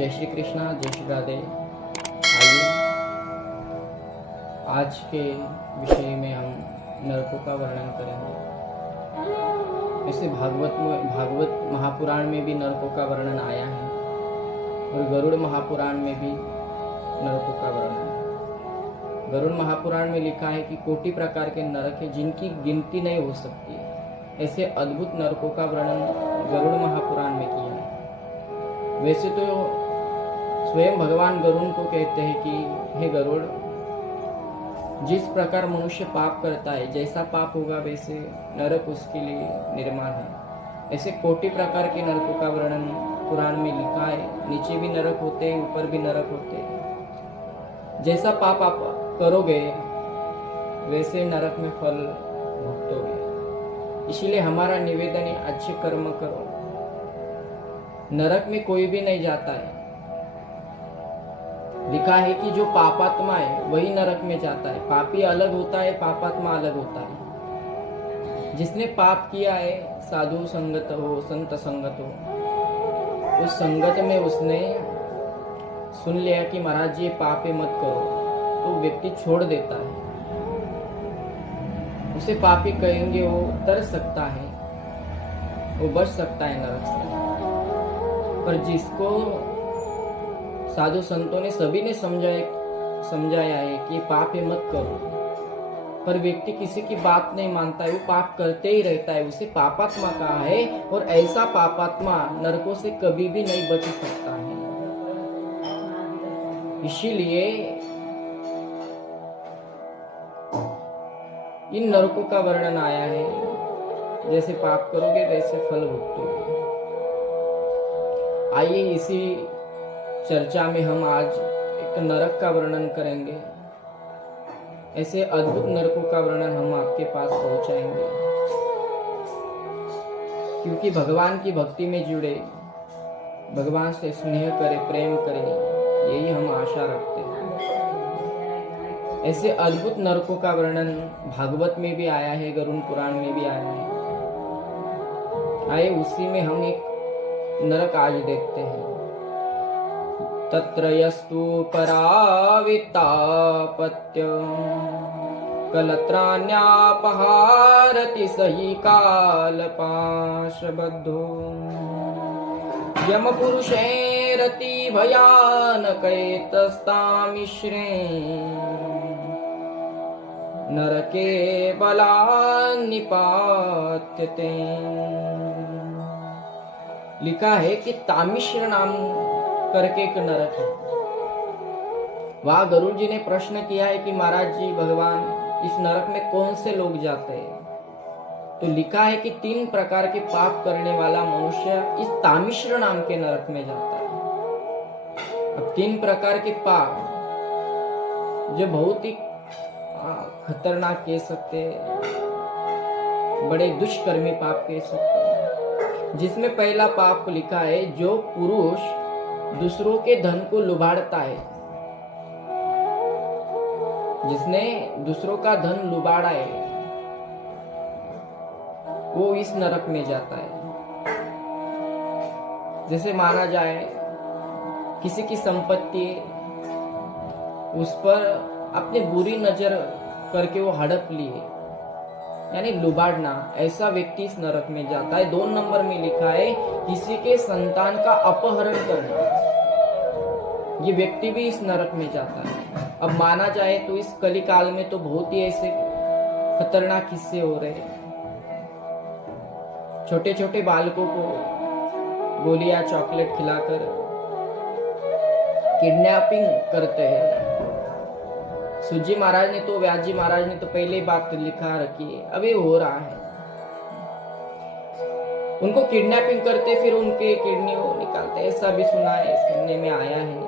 जय श्री कृष्णा, जय श्री राधे। आइए आज के विषय में हम नरकों का वर्णन करेंगे। इसे भागवत महापुराण में भी नरकों का वर्णन आया है और गरुड़ महापुराण में भी नरकों का वर्णन है। गरुड़ महापुराण में लिखा है कि कोटि प्रकार के नरक है जिनकी गिनती नहीं हो सकती। ऐसे अद्भुत नरकों का वर्णन गरुड़ महापुराण में किया है। वैसे तो स्वयं भगवान गरुड़ को कहते हैं कि हे गरुड़, जिस प्रकार मनुष्य पाप करता है, जैसा पाप होगा वैसे नरक उसके लिए निर्माण है। ऐसे कोटि प्रकार के नरकों का वर्णन पुराण में लिखा है। नीचे भी नरक होते हैं, ऊपर भी नरक होते हैं। जैसा पाप आप करोगे वैसे नरक में फल भुगतोगे। इसीलिए हमारा निवेदन है, अच्छे कर्म करो। नरक में कोई भी नहीं जाता है। लिखा है कि जो पापात्मा है वही नरक में जाता है। पापी अलग होता है, पापात्मा अलग होता है। जिसने पाप किया है, साधु संगत हो, संत संगत हो, उस संगत में उसने सुन लिया कि महाराज जी पाप मत करो, तो व्यक्ति छोड़ देता है। उसे पापी कहेंगे, वो तर सकता है, वो बच सकता है नरक से। पर जिसको साधु संतों ने सभी ने समझाया है कि पाप मत करो, पर व्यक्ति किसी की बात नहीं मानता है, वो पाप करते ही रहता है। उसे पापात्मा कहा है और ऐसा पापात्मा नरकों से कभी भी नहीं बच सकता है। इसीलिए इन नरकों का वर्णन आया है। जैसे पाप करोगे वैसे फल भुगतोगे। आइए इसी चर्चा में हम आज एक नरक का वर्णन करेंगे। ऐसे अद्भुत नरकों का वर्णन हम आपके पास पहुंचाएंगे, क्योंकि भगवान की भक्ति में जुड़े, भगवान से स्नेह करें, प्रेम करें, यही हम आशा रखते हैं। ऐसे अद्भुत नरकों का वर्णन भागवत में भी आया है, गरुड़ पुराण में भी आया है। आइए उसी में हम एक नरक आज देखते हैं। तत्र यस्तु परावितापत्य कलत्राण्यापहारति सही कालपाशबद्धो यमपुरुषैरति भयानकैतस्तामिश्रे नरके बलान्निपात्यते। लिखा है कि तामिश्र नाम करके एक नरक है। वहां गरुड़ जी ने प्रश्न किया है कि महाराज जी भगवान, इस नरक में कौन से लोग जाते हैं? तो लिखा है कि 3 प्रकार के पाप करने वाला मनुष्य इस तामिश्र नाम के नरक में जाता है। अब 3 प्रकार के पाप जो बहुत ही खतरनाक कह सकते हैं, बड़े दुष्कर्मी पाप कह सकते हैं। जिसमें पहला पाप लिखा है, जो पुरुष दूसरों के धन को लुभाड़ता है, जिसने दूसरों का धन लुभाड़ा है, वो इस नरक में जाता है। जैसे माना जाए किसी की संपत्ति, उस पर अपनी बुरी नजर करके वो हड़प लिए, यानी लुबाड़ना, ऐसा व्यक्ति इस नरक में जाता है। 2 नंबर में लिखा है किसी के संतान का अपहरण करना, ये व्यक्ति भी इस नरक में जाता है। अब माना जाए तो इस कली काल में तो बहुत ही ऐसे खतरनाक किस्से हो रहे हैं। छोटे छोटे बालकों को गोली या चॉकलेट खिलाकर किडनैपिंग करते हैं। सूजी महाराज ने तो, व्यास जी महाराज ने तो पहले ही बात लिखा रखी है, अभी हो रहा है। उनको किडनैपिंग करते, फिर उनके किडनी वो निकालते, ऐसा भी सुना है, सुनने में आया है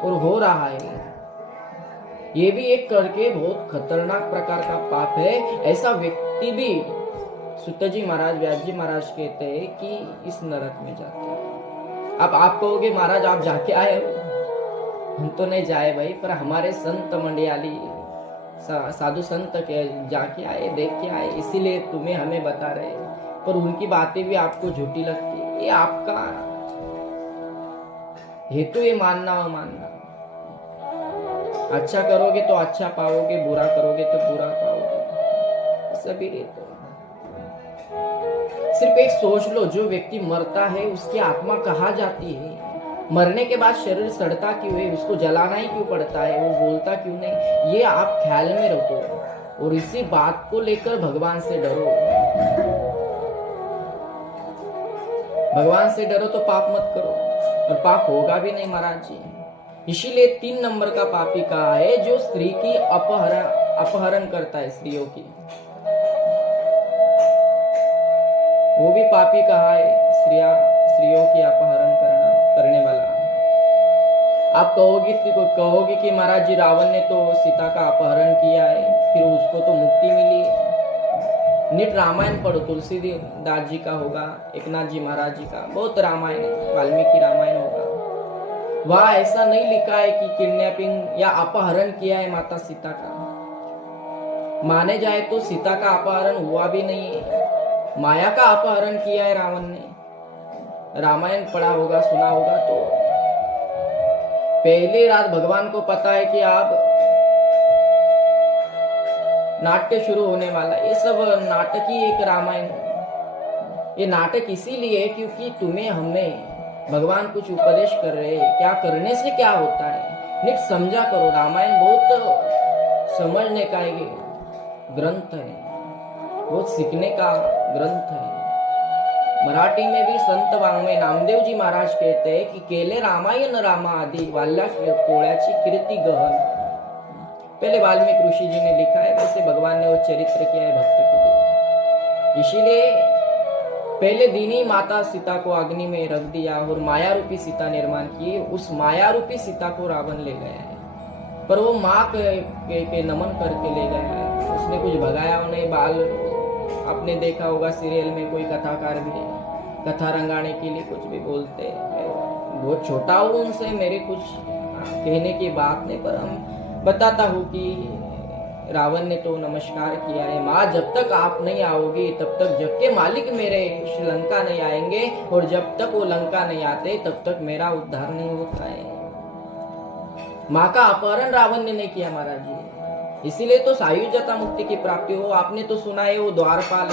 और हो रहा है। ये भी एक करके बहुत खतरनाक प्रकार का पाप है। ऐसा व्यक्ति भी सुत जी महाराज, व्यास जी महाराज कहते हैं कि इस नरक में जाते हैं। अब आप कहोगे महाराज आप जाके आए हो? हम तो नहीं जाए भाई, पर हमारे संत मंडियाली साधु संत के जाके आए, देख के आए, इसीलिए तुम्हें हमें बता रहे हैं। पर उनकी बातें भी आपको झूठी लगती है, ये आपका हेतु ये मानना अमानना। अच्छा करोगे तो अच्छा पाओगे, बुरा करोगे तो बुरा पाओगे, सभी रीत। सिर्फ एक सोच लो, जो व्यक्ति मरता है उसकी आत्मा कहाँ जाती है? मरने के बाद शरीर सड़ता क्यों है? उसको जलाना ही क्यों पड़ता है? वो बोलता क्यों नहीं? ये आप ख्याल में रखो और इसी बात को लेकर भगवान से डरो। भगवान से डरो तो पाप मत करो, और पाप होगा भी नहीं महाराज जी। इसीलिए 3 नंबर का पापी कहा है, जो स्त्री की अपहरण करता है, स्त्रियों की, वो भी पापी कहा है, स्त्रियों की अपहरण करने वाला। आप कहोगे कि महाराज जी रावण ने तो सीता का अपहरण किया है, फिर उसको तो मुक्ति मिली है। निट रामायण पढ़ो, तुलसीदास जी का होगा, एकनाथ जी महाराज जी का, बहुत रामायण है, वाल्मीकि रामायण होगा। वहां ऐसा नहीं लिखा है कि किडनैपिंग या अपहरण किया है माता सीता का। माने जाए तो सीता का अपहरण हुआ भी नहीं है, माया का अपहरण किया है रावण ने। रामायण पढ़ा होगा, सुना होगा। तो पहली रात भगवान को पता है कि आप नाट्य शुरू होने वाला। ये सब नाटक ही एक रामायण। ये नाटक इसीलिए क्योंकि तुम्हें हमें भगवान कुछ उपदेश कर रहे हैं, क्या करने से क्या होता है, नित समझा करो। रामायण बहुत समझने का ग्रंथ है, बहुत सीखने का ग्रंथ है। मराठी में भी संत वाङ्मय नामदेव जी महाराज कहते हैं कि केले रामायण रामा आदि वाल्या कोळ्याची कीर्ती गहन। पहले वाल्मीकि ऋषि जी ने लिखा है, वैसे भगवान ने वो चरित्र किया है भक्त के लिए। इसीलिए पहले दिन ही माता सीता को अग्नि में रख दिया और माया रूपी सीता निर्माण की। उस माया रूपी सीता को रावण ले गया है, पर वो माँ के नमन करके ले गया है, उसने कुछ भगाया नहीं। बाल आपने देखा होगा सीरियल में, कोई कथाकार भी कथा रंगाने के लिए कुछ भी बोलते हैं। बहुत छोटा हूँ उनसे, मेरे कुछ कहने की बात नहीं, पर हम बताता हूँ कि रावण ने तो नमस्कार किया है, माँ जब तक आप नहीं आओगी तब तक जग के मालिक मेरे श्रीलंका नहीं आएंगे, और जब तक वो लंका नहीं आते तब तक मेरा उद्धार नहीं होता है। माँ का अपहरण रावण ने नहीं किया महाराज जी, इसीलिए तो सायुज्यता मुक्ति की प्राप्ति हो। आपने तो सुना है वो द्वारपाल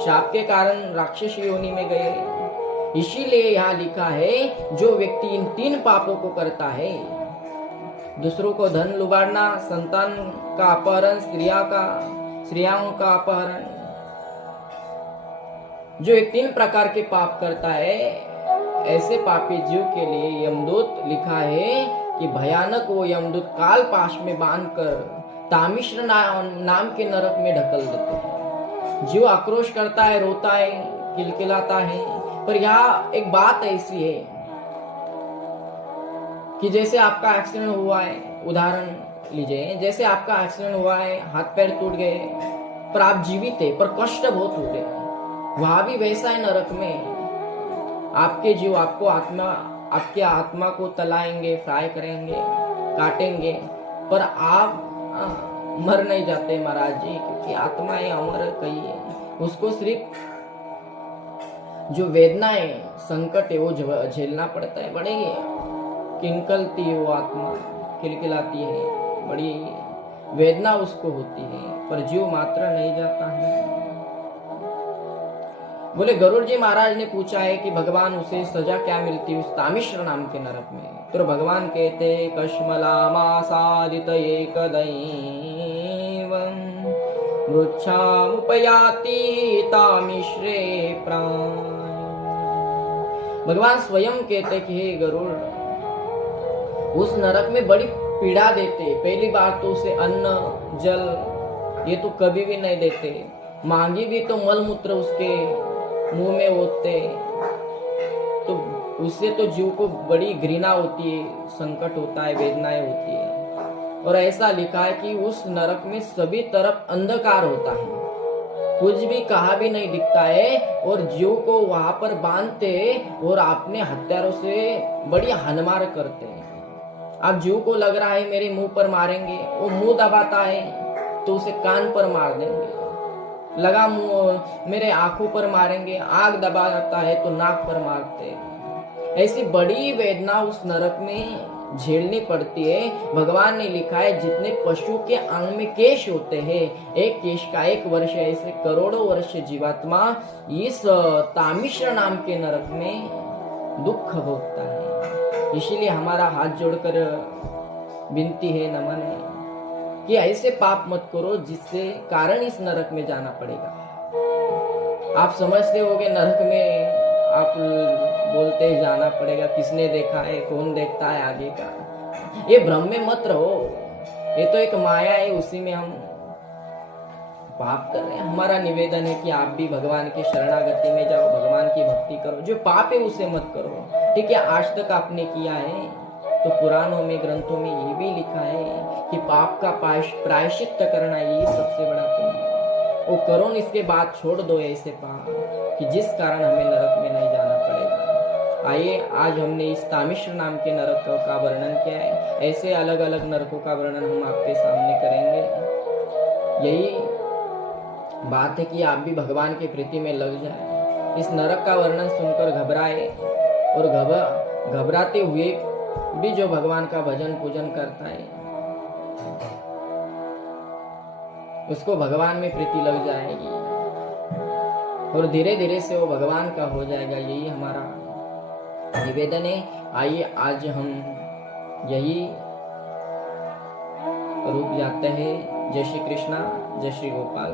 शाप के कारण राक्षस योनि में गए। इसीलिए यहाँ लिखा है, जो व्यक्ति इन 3 पापों को करता है, दूसरों को धन लुबाड़ना, संतान का अपहरण, स्त्रियों का अपहरण, जो ये 3 प्रकार के पाप करता है, ऐसे पापी जीव के लिए यमदूत लिखा है कि भयानक वो यमदूत काल पाश में बांधकर तामिश्र नाम के नरक में ढकल देते हैं। जीव आक्रोश करता है, रोता है, किलकिलाता है। पर यहाँ एक बात ऐसी है कि जैसे आपका एक्सीडेंट हुआ है, उदाहरण लीजिए, जैसे आपका एक्सीडेंट हुआ है, हाथ पैर टूट गए, पर आप जीवित है, पर कष्ट बहुत हुए, वहां भी वैसा है नरक में। आपके जीव आपके आत्मा को तलाएंगे, फ्राई करेंगे, काटेंगे, पर आप मर नहीं जाते महाराज जी, क्योंकि आत्मा ये अमर कही है। उसको सिर्फ जो वेदना है, संकट है, वो झेलना पड़ता है। बड़े किनकलती है वो आत्मा, किलकिलाती है, बड़ी वेदना उसको होती है, पर जीव मात्र नहीं जाता है। बोले गरुड़ जी महाराज ने पूछा है कि भगवान उसे सजा क्या मिलती है उस तामिश्र नाम के नरक में। तो भगवान कहते, कश्मलामासादित एकदैवं मृच्छामुपयाति तामिश्रे प्राण। भगवान स्वयं कहते कि हे गरुड़, उस नरक में बड़ी पीड़ा देते। पहली बार तो उसे अन्न जल ये तो कभी भी नहीं देते, मांगी भी तो मल मूत्र उसके मुंह में होते, तो उससे तो जीव को बड़ी घृणा होती है, संकट होता है, वेदनाएं होती है। और ऐसा लिखा है कि उस नरक में सभी तरफ अंधकार होता है, कुछ भी कहा भी नहीं दिखता है, और जीव को वहां पर बांधते और अपने हथियारों से बड़ी हनमार करते हैं। अब जीव को लग रहा है मेरे मुंह पर मारेंगे, वो मुंह दबाता है तो उसे कान पर मार देंगे, लगा मुंह मेरे आंखों पर मारेंगे, आग दबाता है तो नाक पर मारते। ऐसी बड़ी वेदना उस नरक में झेलनी पड़ती है। भगवान ने लिखा है जितने पशु के अंग में केश होते हैं, एक केश का 1 वर्ष है, ऐसे करोड़ों वर्ष जीवात्मा इस तामिश्र नाम के नरक में दुख भोगता है। इसीलिए हमारा हाथ जोड़कर विनती है, नमन है कि ऐसे पाप मत करो जिससे कारण इस नरक में जाना पड़ेगा। आप समझते होगे नरक में आप बोलते ही जाना पड़ेगा, किसने देखा है, कौन देखता है आगे का। ये भ्रम में मत रहो, ये तो एक माया है, उसी में हम पाप कर रहे हैं। हमारा निवेदन है कि आप भी भगवान की शरणागति में जाओ, भगवान की भक्ति करो, जो पाप है उसे मत करो। ठीक है, आज तक आपने किया है तो पुराणों में, ग्रंथों में ये भी लिखा है कि पाप का प्रायश्चित करना यही सबसे बड़ा पुण्य है। वो करो, इसके बाद छोड़ दो ऐसे पाप कि जिस कारण हमें नरक में नहीं जाना पड़ेगा। आइए, आज हमने इस तामिश्र नाम के नरक का वर्णन किया है। ऐसे अलग अलग नरकों का वर्णन हम आपके सामने करेंगे। यही बात है कि आप भी भगवान के प्रीति में लग जाए। इस नरक का वर्णन सुनकर घबराए, और घबराते हुए भी जो भगवान का भजन पूजन करता है उसको भगवान में प्रीति लग जाएगी, और धीरे धीरे से वो भगवान का हो जाएगा। यही हमारा निवेदन है। आइए, आज हम यही रुक जाते हैं। जय श्री कृष्णा, जय श्री गोपाल।